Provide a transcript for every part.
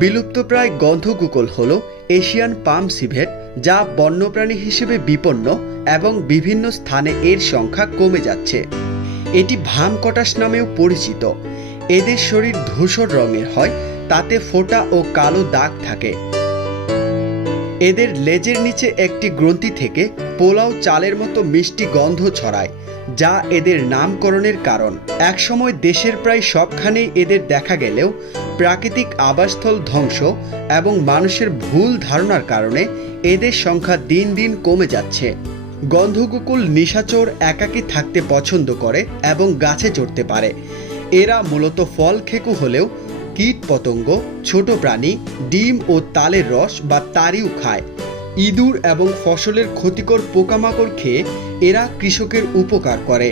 বিলুপ্তপ্রায় গন্ধকুকল হল Asian palm civet, যা বন্যপ্রাণী হিসেবে বিপন্ন এবং বিভিন্ন স্থানে এর সংখ্যা কমে যাচ্ছে। এটি ভামকটাস নামেও পরিচিত। এদের শরীর ধূসর রঙের হয়, তাতে ফোঁটা ও কালো দাগ থাকে। এদের লেজের নিচে একটি গ্রন্থি থেকে পোলাও চালের মতো মিষ্টি গন্ধ ছড়ায়, যা এদের নামকরণের কারণ। একসময় দেশের প্রায় সবখানেই এদের দেখা গেলেও প্রাকৃতিক আবাসস্থল ধ্বংস এবং মানুষের ভুল ধারণার কারণে এদের সংখ্যা দিন দিন কমে যাচ্ছে। গন্ধকুকুল নিশাচর একাকী থাকতে পছন্দ করে এবং গাছে চড়তে পারে। এরা মূলত ফল খেকু হলেও কীট পতঙ্গ, ছোট প্রাণী, ডিম ও তালের রস বা তারিও খায়। ইঁদুর এবং ফসলের ক্ষতিকর পোকামাকড় খেয়ে এরা কৃষকের উপকার করে।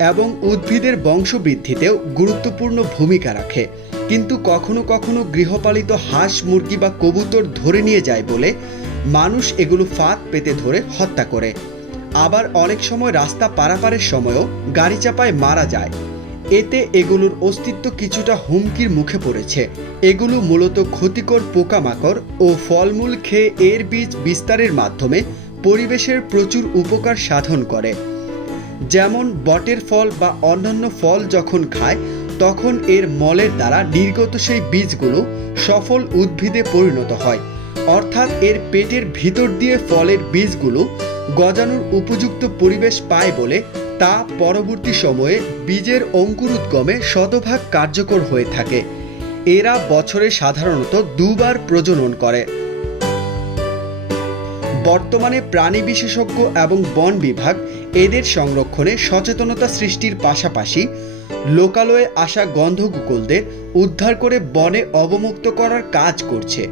এবং উদ্ভিদের বংশবৃদ্ধিতেও গুরুত্বপূর্ণ ভূমিকা রাখে। কিন্তু কখনো কখনো গৃহপালিত হাঁস, মুরগি বা কবুতর ধরে নিয়ে যায় বলে মানুষ এগুলো ফাঁদ পেতে ধরে হত্যা করে। আবার অনেক সময় রাস্তা পারাপারের সময়ও গাড়ি চাপায় মারা যায়। এতে এগুলোর অস্তিত্ব কিছুটা হুমকির মুখে পড়েছে। এগুলো মূলত ক্ষতিকর পোকামাকড় ও ফলমূল খেয়ে এর বীজ বিস্তারের মাধ্যমে পরিবেশের প্রচুর উপকার সাধন করে। যেমন বটের ফল বা অন্যান্য ফল যখন খায়, তখন এর মলের দ্বারা নির্গত সেই বীজগুলো সফল উদ্ভিদে পরিণত হয়। অর্থাৎ এর পেটের ভিতর দিয়ে ফলের বীজগুলো গজানোর উপযুক্ত পরিবেশ পায় বলে তা পরবর্তী সময়ে বীজের অঙ্কুরোদ্গমে শতভাগ কার্যকর হয়ে থাকে। এরা বছরে সাধারণত দুবার প্রজনন করে। বর্তমানে প্রাণী বিশেষজ্ঞ এবং বন বিভাগ এদের সংরক্ষণে সচেতনতা সৃষ্টির পাশাপাশি লোকালয়ে আসা গন্ধকুকুলদের উদ্ধার করে বনে অবমুক্ত করার কাজ করছে।